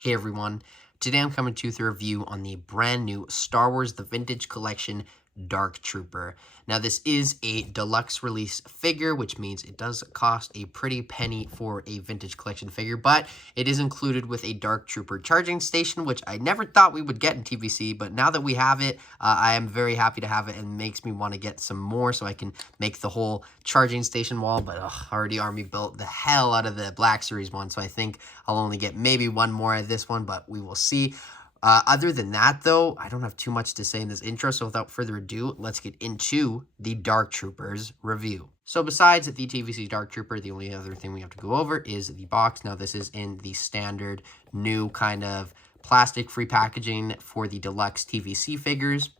Hey everyone, today I'm coming to you with a review on the brand new Star Wars The Vintage Collection Dark Trooper. Now this is a deluxe release figure, which means it does cost a pretty penny for a vintage collection figure, but it is included with a Dark Trooper charging station, which I never thought we would get in TVC, but now that we have it, I am very happy to have it and makes me want to get some more so I can make the whole charging station wall, but already Army built the hell out of the Black Series one, so I think I'll only get maybe one more of this one, but we will see. Other than that, though, I don't have too much to say in this intro, so without further ado, let's get into the Dark Troopers review. So besides the TVC Dark Trooper, the only other thing we have to go over is the box. Now, this is in the standard new kind of plastic-free packaging for the deluxe TVC figures,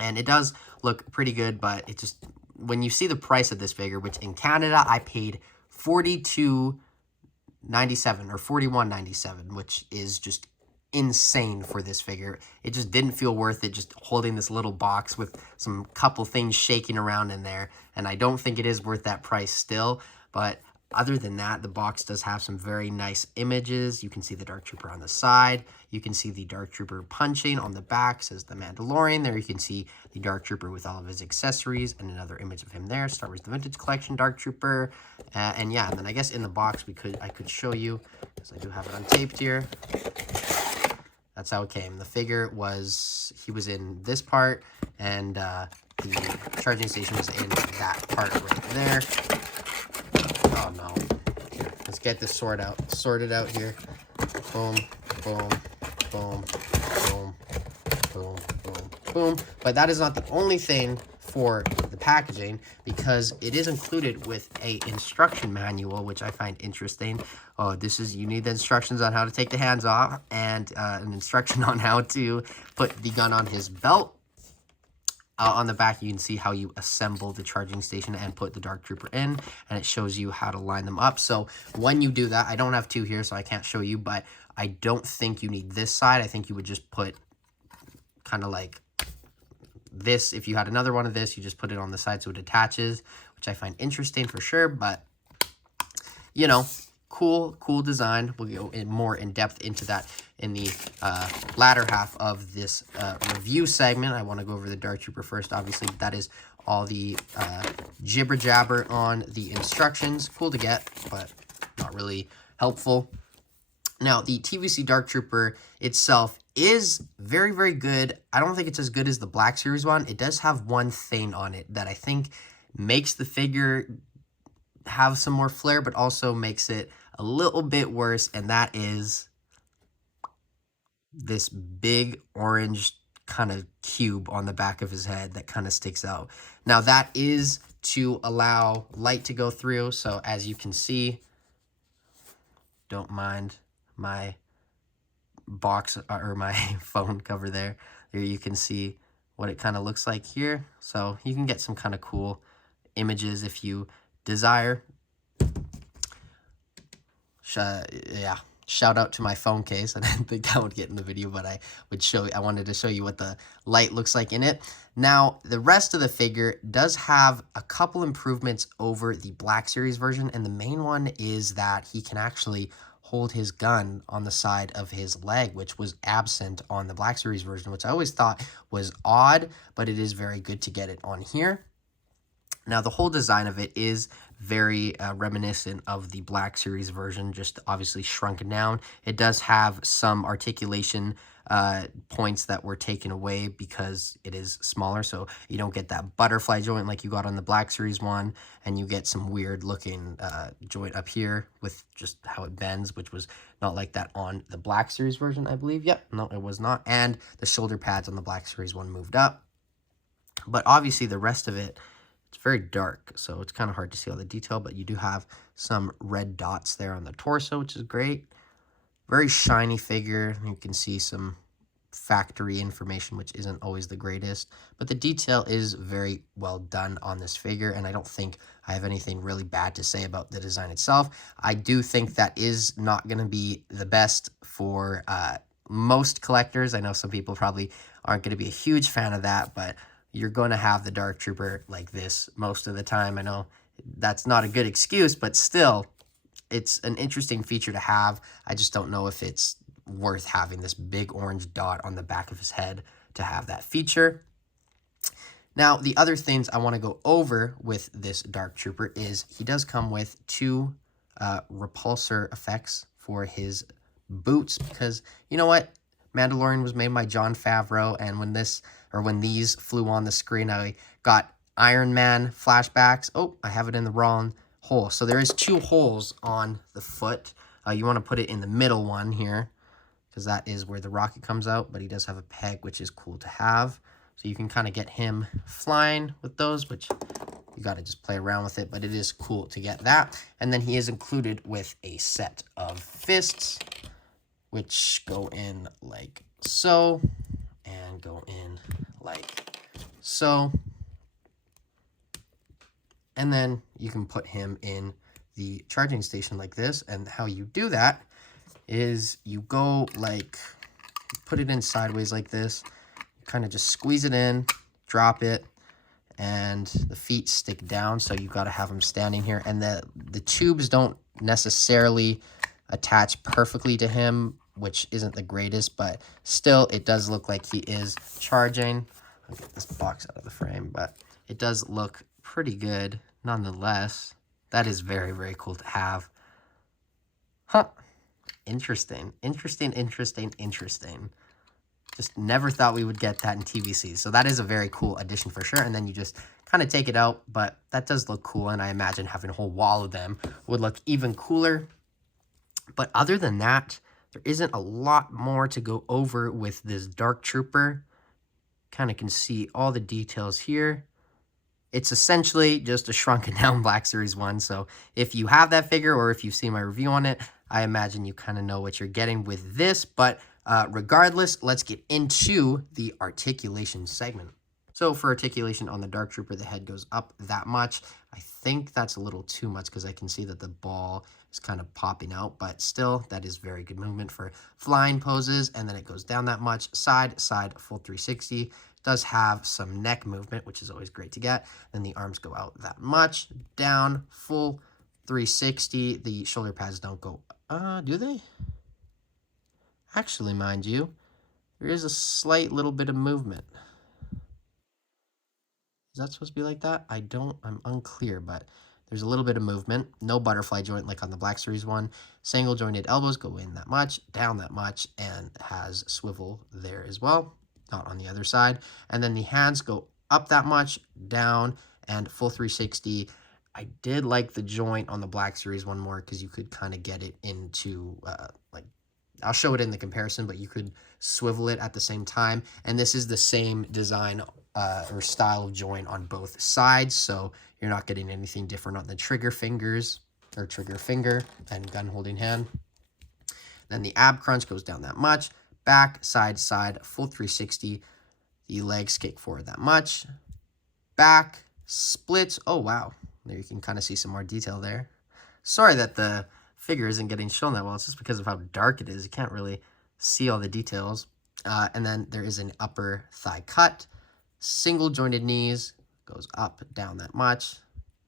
and it does look pretty good, but it just, when you see the price of this figure, which in Canada I paid $42.97 or $41.97, which is just insane for this figure. It just didn't feel worth it just holding this little box with some couple things shaking around in there, and I don't think it is worth that price still. But other than that, the box does have some very nice images. You can see the Dark Trooper on the side. You can see the Dark Trooper punching on the back, says the Mandalorian. There you can see the Dark Trooper with all of his accessories and another image of him there. Star Wars The Vintage Collection Dark Trooper. And yeah, and then I guess in the box I could show you, because I do have it untaped here. That's how it came. The figure was, he was in this part, and the charging station was in that part right there. Oh no. Here, let's get this sorted out here. Boom, boom, boom, boom, boom, boom, boom. But that is not the only thing for the packaging, because it is included with a instruction manual, which I find interesting. Oh, you need the instructions on how to take the hands off, and an instruction on how to put the gun on his belt. On the back, you can see how you assemble the charging station and put the Dark Trooper in, and it shows you how to line them up. So when you do that, I don't have two here, so I can't show you, but I don't think you need this side. I think you would just put kind of like this. If you had another one of this, you just put it on the side so it attaches, which I find interesting for sure. But you know, cool design. We'll go more in depth into that in the latter half of this review segment. I want to go over the Dark Trooper first. Obviously, that is all the jibber jabber on the instructions. Cool to get, but not really helpful. Now, the TVC Dark Trooper itself is very, very good. I don't think it's as good as the Black Series one. It does have one thing on it that I think makes the figure have some more flair, but also makes it a little bit worse, and that is this big orange kind of cube on the back of his head that kind of sticks out. Now, that is to allow light to go through, so as you can see, don't mind my box or my phone cover there. There you can see what it kind of looks like here. So you can get some kind of cool images if you desire. Yeah, shout out to my phone case. I didn't think I would get in the video, but I wanted to show you what the light looks like in it. Now, the rest of the figure does have a couple improvements over the Black Series version, and the main one is that he can actually hold his gun on the side of his leg, which was absent on the Black Series version, which I always thought was odd, but it is very good to get it on here. Now, the whole design of it is very reminiscent of the Black Series version, just obviously shrunken down. It does have some articulation points that were taken away because it is smaller, so you don't get that butterfly joint like you got on the Black Series one, and you get some weird looking joint up here with just how it bends, which was not like that on the Black Series version, I believe. Yep, no, it was not. And the shoulder pads on the Black Series one moved up. But obviously the rest of it, it's very dark, so it's kind of hard to see all the detail, but you do have some red dots there on the torso, which is great. Very shiny figure. You can see some factory information, which isn't always the greatest, but the detail is very well done on this figure, and I don't think I have anything really bad to say about the design itself. I do think that is not going to be the best for most collectors. I know some people probably aren't going to be a huge fan of that, but you're going to have the Dark Trooper like this most of the time. I know that's not a good excuse, but still, it's an interesting feature to have. I just don't know if it's worth having this big orange dot on the back of his head to have that feature. Now, the other things I want to go over with this Dark Trooper is he does come with 2 repulsor effects for his boots, because you know what? Mandalorian was made by Jon Favreau, and when these flew on the screen, I got Iron Man flashbacks. Oh, I have it in the wrong hole. So there is 2 holes on the foot. You want to put it in the middle one here, because that is where the rocket comes out, but he does have a peg, which is cool to have. So you can kind of get him flying with those, which you got to just play around with it, but it is cool to get that. And then he is included with a set of fists, which go in like so, and go in like so. And then you can put him in the charging station like this. And how you do that is you go like, put it in sideways like this, kind of just squeeze it in, drop it, and the feet stick down. So you got to have him standing here. And the tubes don't necessarily attach perfectly to him, which isn't the greatest, but still it does look like he is charging. I'll get this box out of the frame, but it does look pretty good nonetheless. That is very, very cool to have. Huh. Interesting. Just never thought we would get that in TVC. So that is a very cool addition for sure. And then you just kind of take it out, but that does look cool. And I imagine having a whole wall of them would look even cooler. But other than that, there isn't a lot more to go over with this Dark Trooper. Kind of can see all the details here. It's essentially just a shrunken down Black Series 1. So if you have that figure, or if you've seen my review on it, I imagine you kind of know what you're getting with this. But regardless, let's get into the articulation segment. So for articulation on the Dark Trooper, the head goes up that much. I think that's a little too much because I can see that the ball is kind of popping out, but still, that is very good movement for flying poses. And then it goes down that much, side, side, full 360. Does have some neck movement, which is always great to get. Then the arms go out that much, down, full 360. The shoulder pads don't go, do they? Actually, mind you, there is a slight little bit of movement. Is that supposed to be like that? I'm unclear, but there's a little bit of movement. No butterfly joint like on the Black Series 1. Single jointed elbows go in that much, down that much, and has swivel there as well. Not on the other side. And then the hands go up that much, down, and full 360. I did like the joint on the Black Series 1 more because you could kind of get it into, I'll show it in the comparison, but you could swivel it at the same time. And this is the same design or style of joint on both sides, so you're not getting anything different on the trigger fingers, or trigger finger and gun holding hand. Then the ab crunch goes down that much. Back, side, side, full 360. The legs kick forward that much. Back, splits. Oh, wow. There you can kind of see some more detail there. Sorry that the figure isn't getting shown that well. It's just because of how dark it is. You can't really see all the details. And then there is an upper thigh cut. Single jointed knees. Goes up, down that much.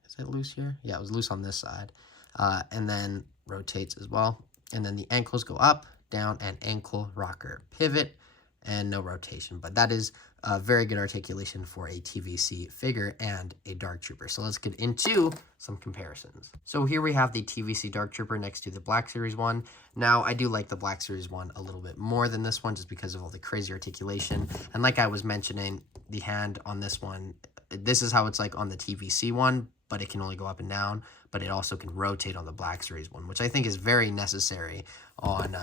Is it loose here? Yeah, it was loose on this side. And then rotates as well. And then the ankles go up, down, and ankle rocker pivot, and no rotation. But that is a very good articulation for a TVC figure and a Dark Trooper. So let's get into some comparisons. So here we have the TVC Dark Trooper next to the Black Series 1. Now, I do like the Black Series 1 a little bit more than this one just because of all the crazy articulation. And like I was mentioning, the hand on this one, this is how it's like on the TVC one, but it can only go up and down, but it also can rotate on the Black Series 1, which I think is very necessary on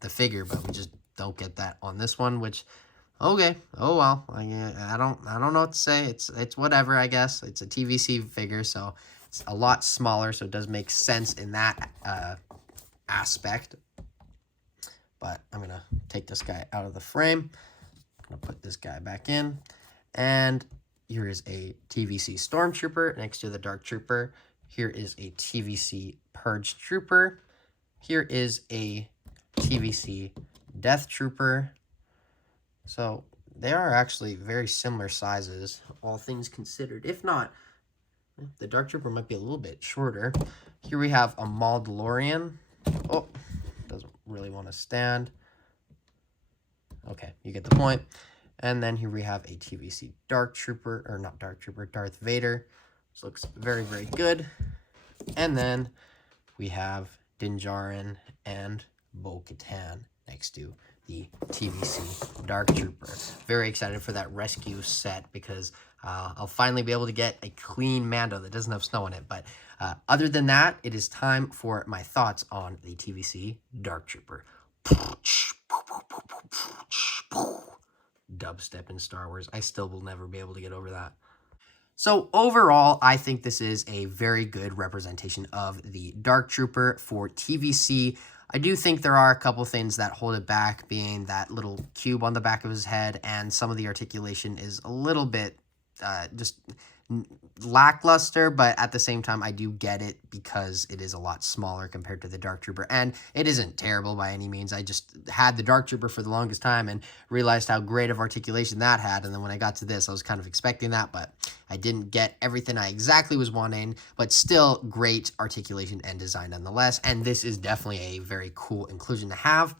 the figure, but we just don't get that on this one, which, okay, oh well, I don't know what to say. It's whatever, I guess. It's a TVC figure, so it's a lot smaller, so it does make sense in that aspect. But I'm gonna take this guy out of the frame. I'm gonna put this guy back in, and here is a TVC Stormtrooper next to the Dark Trooper. Here is a TVC Purge Trooper. Here is a TVC Death Trooper. So they are actually very similar sizes, all things considered. If not, the Dark Trooper might be a little bit shorter. Here we have a Maul DeLorean. Oh, doesn't really want to stand. Okay, you get the point. And then here we have a TVC Dark Trooper, or not Dark Trooper, Darth Vader. This looks very, very good. And then we have Din Djarin and Bo-Katan next to the TVC Dark Trooper. Very excited for that rescue set because I'll finally be able to get a clean Mando that doesn't have snow in it. But other than that, it is time for my thoughts on the TVC Dark Trooper. Dubstep in Star Wars. I still will never be able to get over that. So overall, I think this is a very good representation of the Dark Trooper for TVC. I do think there are a couple things that hold it back, being that little cube on the back of his head, and some of the articulation is a little bit just lackluster, but at the same time, I do get it because it is a lot smaller compared to the Dark Trooper, and it isn't terrible by any means. I just had the Dark Trooper for the longest time and realized how great of articulation that had, and then when I got to this, I was kind of expecting that, but I didn't get everything I exactly was wanting, but still great articulation and design nonetheless, and this is definitely a very cool inclusion to have.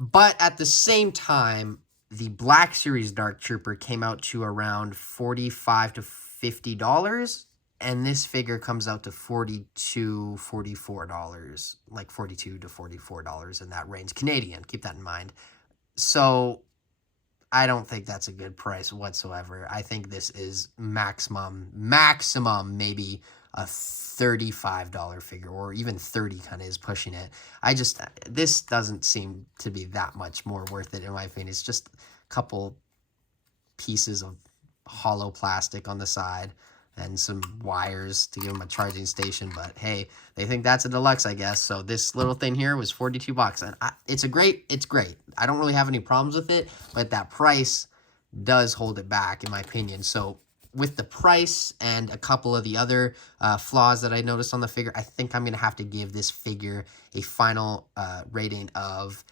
But at the same time, the Black Series Dark Trooper came out to around $45 to $50, and this figure comes out to $42, $44, like $42 to $44 in that range. Canadian, keep that in mind. So I don't think that's a good price whatsoever. I think this is maximum maybe a $35 figure, or even $30 kind of is pushing it. This doesn't seem to be that much more worth it in my opinion. It's just a couple pieces of hollow plastic on the side and some wires to give them a charging station, but hey, they think that's a deluxe, I guess. So this little thing here was $42, and it's great. I don't really have any problems with it, but that price does hold it back, in my opinion. So with the price and a couple of the other flaws that I noticed on the figure, I think I'm going to have to give this figure a final rating of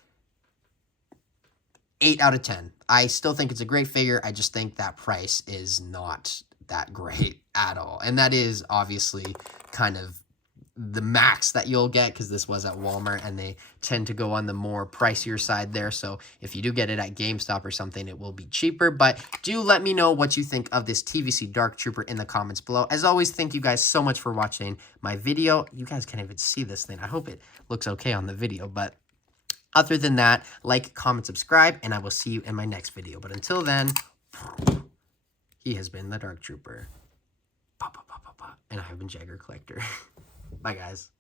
8 out of 10. I still think it's a great figure. I just think that price is not that great at all. And that is obviously kind of the max that you'll get, because this was at Walmart and they tend to go on the more pricier side there. So if you do get it at GameStop or something, it will be cheaper. But do let me know what you think of this TVC Dark Trooper in the comments below. As always, thank you guys so much for watching my video. You guys can't even see this thing. I hope it looks okay on the video, but other than that, like, comment, subscribe, and I will see you in my next video. But until then, he has been the Dark Trooper. And I have been Jagger Collector. Bye, guys.